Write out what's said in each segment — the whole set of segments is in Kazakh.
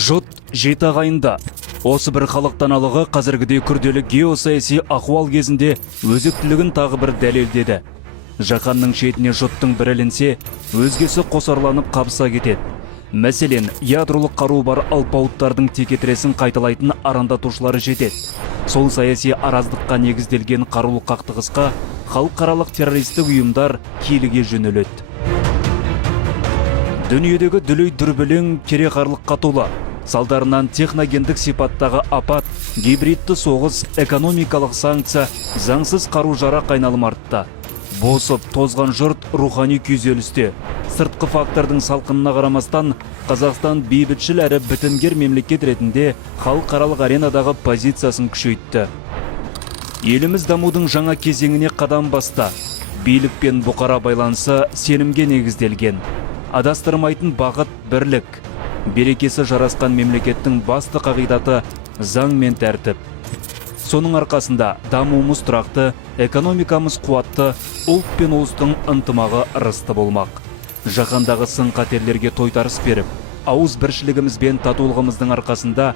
Жұт жеті ағайында. Осы бір халық даналығы қазіргідей күрделі геосаяси ахуал кезінде өзектілігін тағы бір дәлелдеді. Жаһанның шетіне жұттың бір ілінсе, өзгесі қосарланып қабыса кетеді. Мәселен, ядролық қару бар алпауыттардың текетіресін қайталайтын арандатушылары жетеді. Сол саяси араздыққа негізделген қарулы қақтығысқа халықаралық террористік ұйымдар киліге жөнеледі. Дүниедегі дүлей дүрбелең кереғарлыққа толы. Салдарынан техногендік сипаттағы апат, гибридті соғыс, экономикалық санкция, заңсыз қару-жарақ айналым артты. Босып, тозған жұрт рухани күйзелісте. Сыртқы фактордың салқынына қарамастан, Қазақстан бейбітшіл әрі бітімгер мемлекет ретінде халықаралық аренадағы позициясын күшейтті. Еліміз дамудың жаңа кезеңіне қадам басты. Билік пен бұқара байланысы сенімге негізделген. Адастырмайтын бағыт бірлік. Берекесі жарасқан мемлекеттің басты қағидаты заң мен тәртіп. Соның арқасында дамуымыз тұрақты, экономикамыз қуатты, ұлт пен ұлыстың ынтымағы ырысты болмақ. Жаһандағы сын қатерлерге тойтарыс беріп, ауыз біршілігіміз бен татулығымыздың арқасында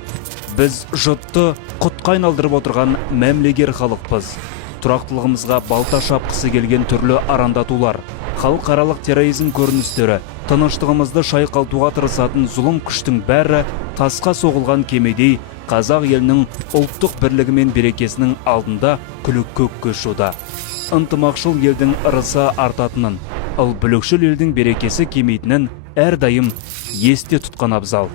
біз жұтты құтқа айналдырып отырған мәмлегер халықпыз. Тұрақтылығымызға балта шапқысы келген түрлі арандатулар, халықаралық терроризм көріністері, тыныштығымызды шайқалтуға тырысатын зұлым күштің бәрі тасқа соғылған кемедей қазақ елінің ұлттық бірлігі мен берекесінің алдында күлік көкке ұшуда. Ынтымақшыл елдің ырысы артатынын, ал бүлікшіл елдің берекесі кемейтінін әрдайым есте тұтқан абзал.